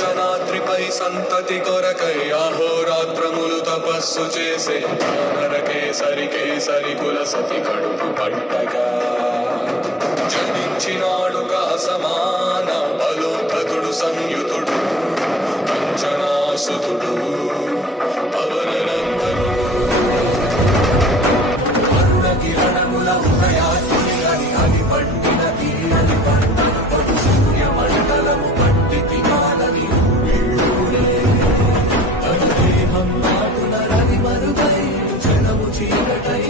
అంజనాద్రిపై సంతతి కొరకై అహోరాత్రములు తపస్సు చేసే నరకేసరి కుల సతి కడుపు పట్టగా జనించినాడు సమాన బలోధతుడు సంయుతుడు అంజనాసుతుడు పవననందనుడు అరుణగిరణముల ఉదయాన్ని అది పండిన తీరని పంటను పడు సూర్యమండలము పట్టి తినాలని తన దేహం నాటున రవి మరుగై జనము చీకటై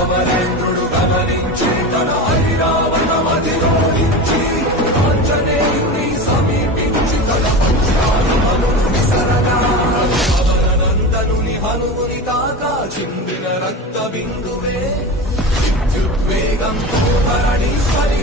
అమరేంద్రుడు గమనించి తన ఐరావతమధిరోహించి ఆంజనేయుని సమీపించి తన పక్షాలను విసరగా పవననందనుని హనుముని తాకా చిందిన రక్త బిందువే విద్యుద్వేగంతో భరణీశ్వరి